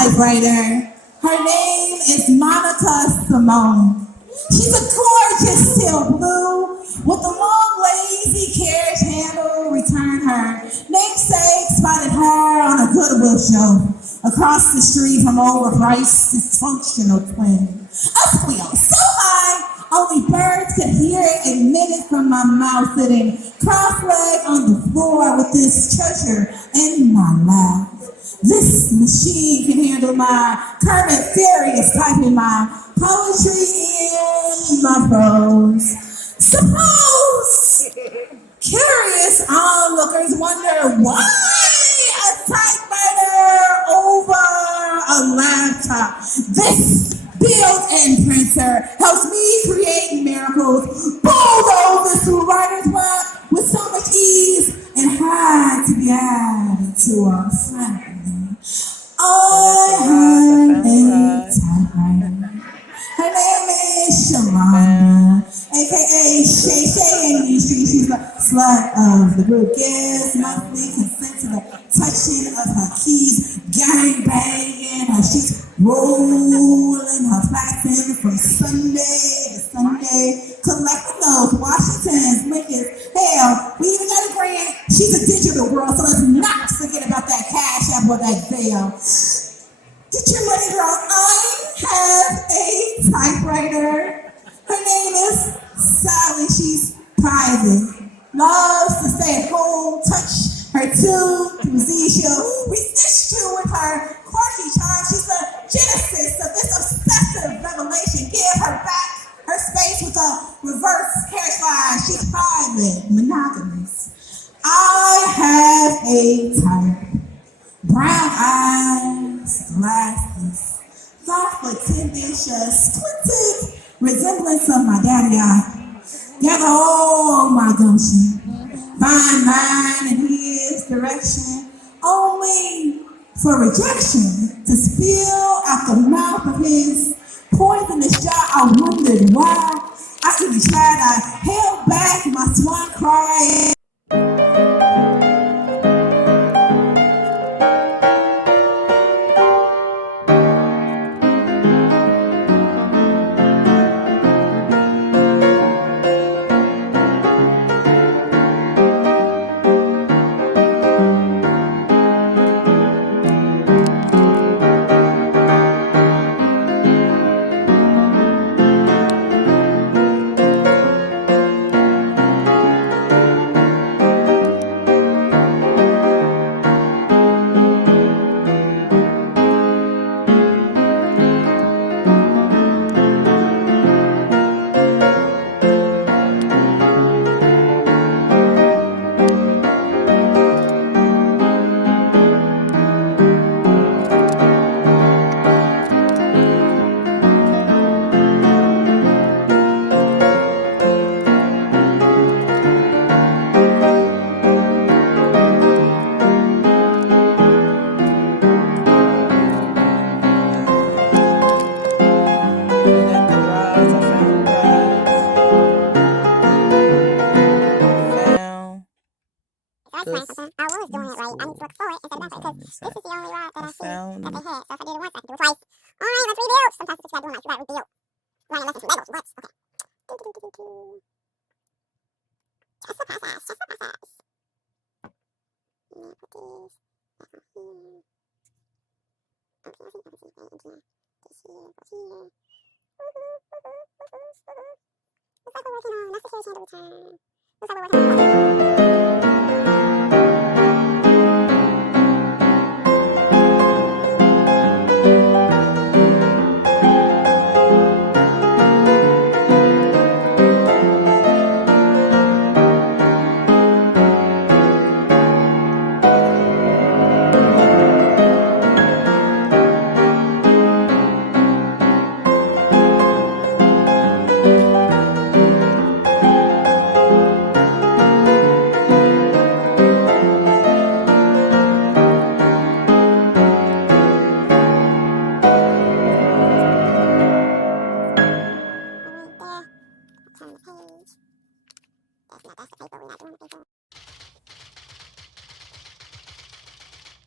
typewriter. Her name is Monica Simone. She's a gorgeous steel blue with a long, lazy carriage handle. Return her namesake spotted her on a Goodwill show across the street from overpriced dysfunctional twin. A squeal so high only birds could hear it emitted from my mouth, sitting cross-legged on the floor with this treasure in my lap. This machine can handle my current furious typing, my poetry in my prose. Suppose curious onlookers wonder why a typewriter over a laptop. This built-in printer helps me create miracles, bulldoze through writer's work with so much ease and had to be added to our family. I have a typewriter. Her name is Shalana, aka Shay Shay in these streets. She's the slut of the group. Gives monthly consent to the touching of her keys, gang banging, her sheets rolling, her platinum from Sunday to Sunday, collecting those Washingtons, Lincolns. Hell, we even got a grant. She's a digital girl, so let's not forget about that Cash App or that Zelle. Get your money, girl. I have a typewriter. Her name is Sally. She's private. Loves to stay at home, touch her tube through Z. She'll resist you with her quirky charm. She's the genesis of this obsessive revelation. Give her back her space with a reverse hair slide. She's private, monogamous. I have a type. Brown eyes, glasses, thoughtful tindish, a squinted resemblance of my daddy. I gather all my gumption, find mine in his direction, only for rejection to spill out the mouth of his poisonous jar. I wondered why. I even tried. I held back my swan cry.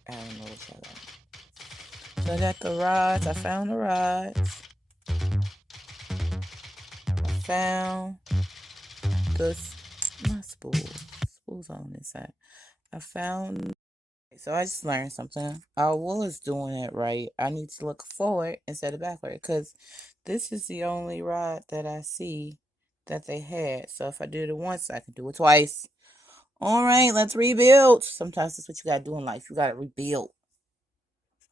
I don't know what's that. So I got the rods. I found the rods. I found the my spools. Spools on this side. I found. So I just learned something. I was doing it right. I need to look forward instead of backward because this is the only rod that I see that they had. So if I do it once, I can do it twice. All right, let's rebuild. Sometimes that's what you gotta do in life. You gotta rebuild.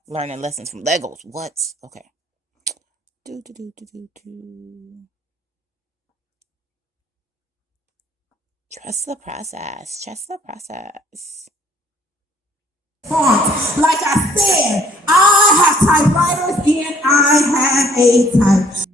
Learning lessons from Legos. What? Okay. Do. Trust the process. Trust the process. Font. Like I said, I have typewriters and I have a type.